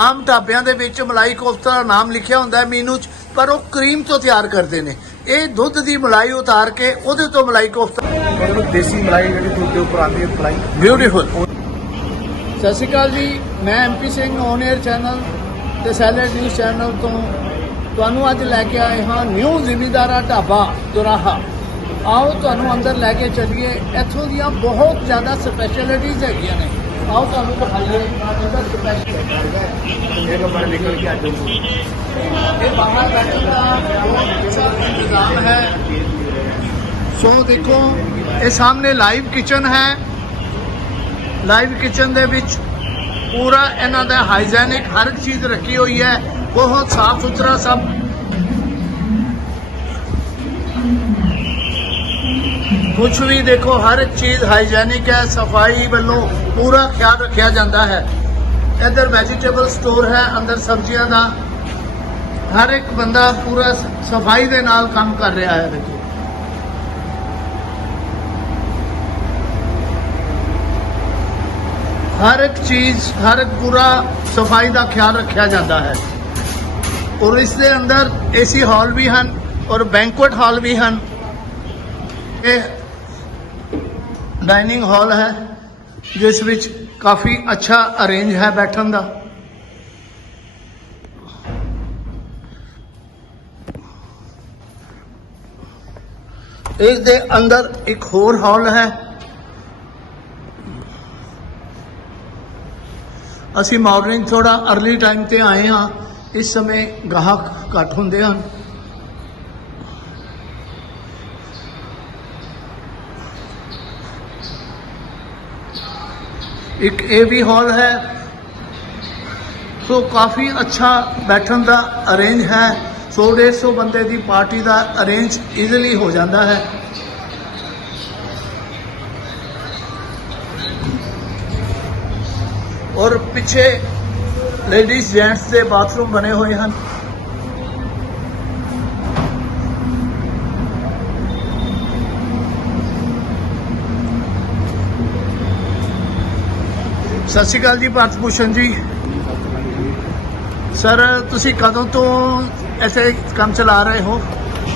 ਆਮ ਢਾਬਿਆਂ ਦੇ ਵਿੱਚ ਮਲਾਈ ਕੋਫਤਾ ਦਾ ਨਾਮ ਲਿਖਿਆ ਹੁੰਦਾ ਹੈ ਮੀਨੂ 'ਚ ਪਰ ਉਹ ਕਰੀਮ ਤੋਂ ਤਿਆਰ ਕਰਦੇ ਨੇ। ਇਹ ਦੁੱਧ ਦੀ ਮਲਾਈ ਉਤਾਰ ਕੇ ਉਹਦੇ ਤੋਂ ਮਲਾਈ ਕੋਫਤਾ ਮਤਲਬ ਦੇਸੀ ਮਲਾਈ ਜਿਹੜੀ ਦੁੱਧ ਦੇ ਉੱਪਰ ਆਉਂਦੀ ਹੈ ਮਲਾਈ ਬਿਊਟੀਫੁਲ ਸਤਿ ਸ਼੍ਰੀ ਅਕਾਲ ਜੀ ਮੈਂ MP Singh on air channel ਤੇ ਸੈਲਰ ਨਿਊਜ਼ ਚੈਨਲ ਤੋਂ ਤੁਹਾਨੂੰ ਅੱਜ ਲੈ ਕੇ ਆਏ ਹਾਂ ਨਿਊ ਜ਼ਿਮੀਦਾਰਾ ਢਾਬਾ ਦੁਰਾਹਾ। ਆਓ ਤੁਹਾਨੂੰ ਅੰਦਰ ਲੈ ਕੇ ਚੱਲੀਏ ਇੱਥੋਂ ਦੀਆਂ ਬਹੁਤ ਜ਼ਿਆਦਾ ਸਪੈਸ਼ਲਿਟੀਜ਼ ਹੈਗੀਆਂ ਨੇ। ਆਓ ਤੁਹਾਨੂੰ ਦਿਖਾਈਏ। ਅੰਦਰ ਸਪੈਸ਼ਲ ਇਹ ਨੰਬਰ ਨਿਕਲ ਕੇ ਅੱਜ ਇਹ ਬਾਹਰ ਬੈਠਣ ਦਾ ਬਹੁਤ ਅੱਛਾ ਇੰਤਜ਼ਾਮ ਹੈ। ਸੋ ਦੇਖੋ ਇਹ ਸਾਹਮਣੇ ਲਾਈਵ ਕਿਚਨ ਹੈ। ਲਾਈਵ ਕਿਚਨ ਦੇ ਵਿੱਚ ਪੂਰਾ ਇਹਨਾਂ ਦਾ ਹਾਈਜੈਨਿਕ ਹਰ ਇੱਕ ਚੀਜ਼ ਰੱਖੀ ਹੋਈ ਹੈ। ਬਹੁਤ ਸਾਫ਼ ਸੁਥਰਾ ਸਭ ਕੁਝ ਵੀ ਦੇਖੋ, ਹਰ ਇੱਕ ਚੀਜ਼ ਹਾਈਜੈਨਿਕ ਹੈ, ਸਫ਼ਾਈ ਵੱਲੋਂ ਪੂਰਾ ਖਿਆਲ ਰੱਖਿਆ ਜਾਂਦਾ ਹੈ। ਇੱਧਰ ਵੈਜੀਟੇਬਲ ਸਟੋਰ ਹੈ, ਅੰਦਰ ਸਬਜ਼ੀਆਂ ਦਾ। ਹਰ ਇੱਕ ਬੰਦਾ ਪੂਰਾ ਸਫ਼ਾਈ ਦੇ ਨਾਲ ਕੰਮ ਕਰ ਰਿਹਾ ਹੈ ਦੇਖੋ ਹਰ ਇੱਕ ਚੀਜ਼, ਹਰ ਇੱਕ ਪੂਰਾ ਸਫ਼ਾਈ ਦਾ ਖਿਆਲ ਰੱਖਿਆ ਜਾਂਦਾ ਹੈ। ਔਰ ਇਸ ਦੇ ਅੰਦਰ ਏਸੀ ਹਾਲ ਵੀ ਹਨ ਔਰ ਬੈਂਕੁਏਟ ਹਾਲ ਵੀ ਹਨ। ਇਹ ਡਾਈਨਿੰਗ ਹਾਲ ਹੈ, ਜਿਸ ਵਿੱਚ ਕਾਫੀ ਅੱਛਾ ਅਰੇਂਜ ਹੈ ਬੈਠਣ ਦਾ। ਇਸ ਦੇ ਅੰਦਰ ਇੱਕ ਹੋਰ ਹਾਲ ਹੈ। ਅਸੀਂ ਮਾਰਨਿੰਗ ਥੋੜਾ अर्ਲੀ ਟਾਈਮ ਤੇ ਆਏ ਹਾਂ, ਇਸ ਸਮੇਂ ਗਾਹਕ ਘੱਟ ਹੁੰਦੇ ਹਨ। ਇੱਕ ਇਹ ਵੀ ਹਾਲ ਹੈ। ਸੋ ਕਾਫੀ ਅੱਛਾ ਬੈਠਣ ਦਾ ਅਰੇਂਜ ਹੈ। 100 150 ਬੰਦੇ ਦੀ ਪਾਰਟੀ ਦਾ ਅਰੇਂਜ ਈਜ਼ੀਲੀ ਹੋ ਜਾਂਦਾ ਹੈ। ਔਰ ਪਿੱਛੇ ਲੇਡੀਜ਼ ਜੈਂਟਸ ਦੇ ਬਾਥਰੂਮ ਬਣੇ ਹੋਏ ਹਨ। ਸਤਿ ਸ਼੍ਰੀ ਅਕਾਲ ਜੀ ਭਾਰਤ ਭੂਸ਼ਣ ਜੀ। ਸਰ ਤੁਸੀਂ ਕਦੋਂ ਤੋਂ ਐਸੇ ਕੰਮ ਚਲਾ ਰਹੇ ਹੋ?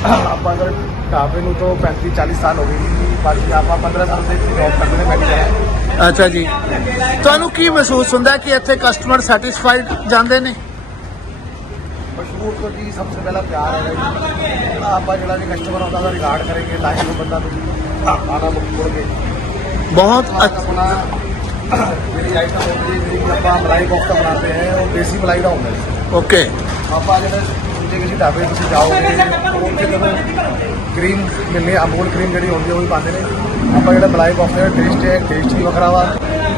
ਆਪਾਂ ਅਗਰ ਢਾਬੇ ਨੂੰ ਤੋਂ 35 40 ਸਾਲ ਹੋ ਗਏ ਜੀ। ਬਾਕੀ ਆਪਾਂ 15 ਸਾਲ ਦੇ ਜੌਬ ਕਰਦੇ ਨੇ ਮੈਡੀਕਲ ਅੱਛਾ ਜੀ। ਤੁਹਾਨੂੰ ਕੀ ਮਹਿਸੂਸ ਹੁੰਦਾ ਕਿ ਇੱਥੇ ਕਸਟਮਰ ਸੈਟੀਸਫਾਈਡ ਜਾਂਦੇ ਨੇ? ਮਸ਼ਹੂਰ ਤੋਂ ਜੀ ਸਭ ਤੋਂ ਪਹਿਲਾਂ ਪਿਆਰ ਹੈ ਆਪਾਂ ਜਿਹੜਾ ਵੀ ਕਸਟਮਰ ਆਉਂਦਾ ਉਹਦਾ ਰਿਗਾਰਡ ਕरेंगे ਲਾਈਕ ਨੂੰ ਬੰਦਾ ਤੁਸੀਂ ਆਣਾ ਬੁੱਕ ਕਰੋਗੇ ਬਹੁਤ ਅੱਛਾ। ਆਪਣਾ ਜਿਹੜੀ ਆਈਟਮ ਹੁੰਦੀ ਹੈ ਜਿਹੜੀ ਆਪਾਂ ਮਲਾਈ ਕੋਫਤਾ ਬਣਾਉਂਦੇ हैं ਉਹ ਦੇਸੀ ਮਲਾਈ ਦਾ ਹੁੰਦਾ ਹੈ ਓਕੇ ਆਪਾਂ ਜਿਹੜੇ ਦੂਜੇ ਕਿਸੇ ਢਾਬੇ ਤੁਸੀਂ ਜਾਓਗੇ ਉੱਥੇ ਜਦੋਂ ਕਰੀਮ ਮਿਲਣੀ ਅਮੂਲ ਕਰੀਮ ਜਿਹੜੀ ਹੁੰਦੀ ਹੈ ਉਹ ਵੀ ਪਾਉਂਦੇ ਨੇ। ਆਪਾਂ ਜਿਹੜਾ ਮਲਾਈ ਕੋਫਤੇ ਦਾ ਟੇਸਟ ਹੈ ਟੇਸਟ ਵੀ ਵੱਖਰਾ ਵਾ।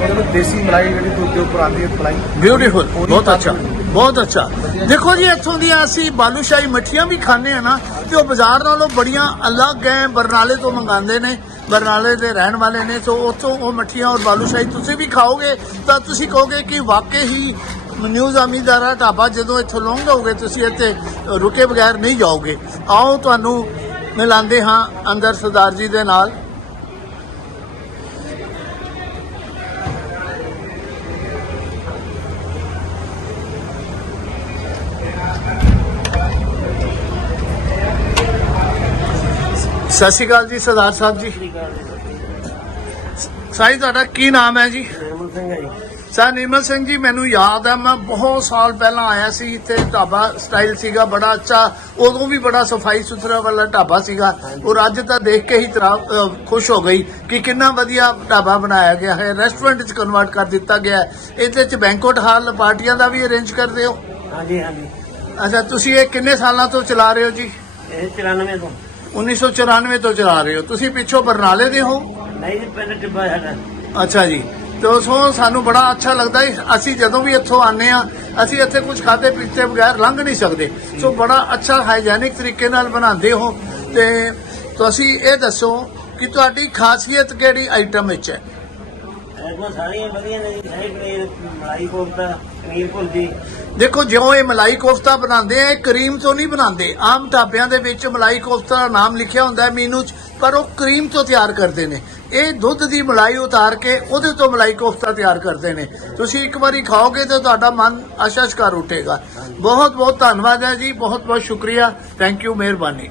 ਉਹਦੇ ਵਿੱਚ ਦੇਸੀ ਮਲਾਈ ਜਿਹੜੀ ਦੁੱਧ ਦੇ ਉੱਪਰ ਆਉਂਦੀ ਹੈ ਮਲਾਈ। ਬਿਊਟੀਫੁਲ ਬਹੁਤ ਅੱਛਾ। ਬਹੁਤ ਅੱਛਾ। ਦੇਖੋ ਜੀ ਇੱਥੋਂ ਦੀਆਂ ਅਸੀਂ ਬਾਲੂਸ਼ਾਹੀ ਮੱਠੀਆਂ ਵੀ ਖਾਂਦੇ ਆ ਨਾ ਤੇ ਉਹ ਬਾਜ਼ਾਰ ਨਾਲੋਂ ਬੜੀਆਂ ਅਲੱਗ ਹੈ ਬਰਨਾਲੇ ਤੋਂ ਮੰਗਾਉਂਦੇ ਨੇ। ਬਰਨਾਲੇ ਦੇ ਰਹਿਣ ਵਾਲੇ ਨੇ, ਸੋ ਉੱਥੋਂ ਉਹ ਮੱਠੀਆਂ ਔਰ ਬਾਲੂਸ਼ਾਹੀ ਤੁਸੀਂ ਵੀ ਖਾਓਗੇ, ਤਾਂ ਤੁਸੀਂ ਕਹੋਗੇ ਕਿ ਵਾਕਈ ਹੀ ਨਿਊਜ਼ ਅਮੀਦਾਰਾ ਢਾਬਾ ਜਦੋਂ ਇੱਥੋਂ ਲੰਘੋਗੇ ਤੁਸੀਂ ਇੱਥੇ ਰੁਕੇ ਬਗੈਰ ਨਹੀਂ ਜਾਓਗੇ। ਆਓ ਤੁਹਾਨੂੰ ਮਿਲਾਉਂਦੇ ਹਾਂ ਅੰਦਰ ਸਰਦਾਰ ਜੀ ਦੇ ਨਾਲ। ਸਤਿ ਸ਼੍ਰੀ ਅਕਾਲ ਜੀ ਸਰਦਾਰ ਸਾਹਿਬ ਜੀ। ਸਾਈ ਤੁਹਾਡਾ ਕੀ ਨਾਮ ਹੈ ਜੀ? ਨਿਰਮਲ ਸਿੰਘ ਹੈ ਜੀ। ਸਰ ਨਿਰਮਲ ਸਿੰਘ ਜੀ ਮੈਨੂੰ ਯਾਦ ਹੈ ਮੈਂ ਬਹੁਤ ਸਾਲ ਪਹਿਲਾਂ ਆਇਆ ਸੀ ਇੱਥੇ ਢਾਬਾ ਸਟਾਈਲ ਸੀਗਾ ਬੜਾ ਅੱਛਾ ਉਦੋਂ ਵੀ ਬੜਾ ਸਫ਼ਾਈ ਸੁਥਰਾ ਵਾਲਾ ਢਾਬਾ ਸੀਗਾ। ਔਰ ਅੱਜ ਤਾਂ ਦੇਖ ਕੇ ਹੀ ਤਰਾ ਖੁਸ਼ ਹੋ ਗਈ ਕਿ ਕਿੰਨਾ ਵਧੀਆ ਢਾਬਾ ਬਣਾਇਆ ਗਿਆ ਹੈ। ਰੈਸਟੋਰੈਂਟ 'ਚ ਕਨਵਰਟ ਕਰ ਦਿੱਤਾ ਗਿਆ ਹੈ। ਇਹਦੇ 'ਚ ਬੈਂਕੁਏਟ ਹਾਲ ਪਾਰਟੀਆਂ ਦਾ ਵੀ ਅਰੇਂਜ ਕਰਦੇ ਹੋ? ਹਾਂਜੀ ਹਾਂਜੀ। ਅੱਛਾ ਤੁਸੀਂ ਇਹ ਕਿੰਨੇ ਸਾਲਾਂ ਤੋਂ ਚਲਾ ਰਹੇ ਹੋ ਜੀ? ਇਹ 94 ਤੋਂ। 1994 ਤੋਂ ਚਲਾ ਰਹੇ ਹੋ। ਤੁਸੀਂ ਪਿੱਛੋਂ ਬਰਨਾਲੇ ਦੇ ਹੋ? ਨਹੀਂ ਜੀ ਪਿੰਡ ਟਿੱਬਾ ਸਾਡਾ। ਅੱਛਾ ਜੀ। ਤੇ ਸੋ ਸਾਨੂੰ ਬੜਾ ਅੱਛਾ ਲੱਗਦਾ ਹੈ ਅਸੀਂ ਜਦੋਂ ਵੀ ਇੱਥੋਂ ਆਨੇ ਆ ਅਸੀਂ ਇੱਥੇ ਕੁਝ ਖਾਦੇ ਪੀਤੇ ਬਗੈਰ ਲੰਘ ਨਹੀਂ ਸਕਦੇ। ਸੋ ਬੜਾ ਅੱਛਾ ਹਾਈਜੈਨਿਕ ਤਰੀਕੇ ਨਾਲ ਬਣਾਉਂਦੇ ਹੋ। ਤੇ ਤੁਸੀਂ ਇਹ ਦੱਸੋ ਕਿ ਤੁਹਾਡੀ ਖਾਸੀਅਤ ਕਿਹੜੀ ਆਈਟਮ ਵਿੱਚ ਹੈ? ਐਗੋ ਸਾਰੀਆਂ ਵਧੀਆ ਨੇ ਜੀ। ਸ਼ਾਹੀ ਪਨੀਰ ਮਲਾਈ ਕੋਫਤਾ ਪਨੀਰ ਭੁਰਜੀ। ਦੇਖੋ ਜਿਉਂ ਇਹ ਮਲਾਈ ਕੋਫਤਾ ਬਣਾਉਂਦੇ ਆ ਇਹ ਕਰੀਮ ਤੋਂ ਨਹੀਂ ਬਣਾਉਂਦੇ। ਆਮ ਢਾਬਿਆਂ ਦੇ ਵਿੱਚ ਮਲਾਈ ਕੋਫਤਾ ਦਾ ਨਾਮ ਲਿਖਿਆ ਹੁੰਦਾ ਹੈ ਮੀਨੂ 'ਚ ਪਰ ਉਹ ਕਰੀਮ ਤੋਂ ਤਿਆਰ ਕਰਦੇ ਨੇ। ਇਹ ਦੁੱਧ ਦੀ ਮਲਾਈ ਉਤਾਰ ਕੇ ਉਹਦੇ ਤੋਂ ਮਲਾਈ ਕੋਫਤਾ ਤਿਆਰ ਕਰਦੇ ਨੇ। ਤੁਸੀਂ ਇੱਕ ਵਾਰੀ ਖਾਓਗੇ ਤਾਂ ਤੁਹਾਡਾ ਮਨ ਅਸ਼ਸ਼ ਕਰ ਉੱਠੇਗਾ। ਬਹੁਤ ਬਹੁਤ ਧੰਨਵਾਦ ਹੈ ਜੀ ਬਹੁਤ ਬਹੁਤ ਸ਼ੁਕਰੀਆ। ਥੈਂਕ ਯੂ ਮਿਹਰਬਾਨੀ।